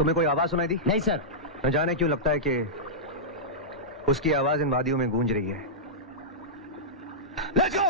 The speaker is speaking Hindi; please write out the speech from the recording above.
तुम्हें कोई आवाज सुनाई दी? नहीं सर। न जाने क्यों लगता है कि उसकी आवाज इन वादियों में गूंज रही है। Let's go!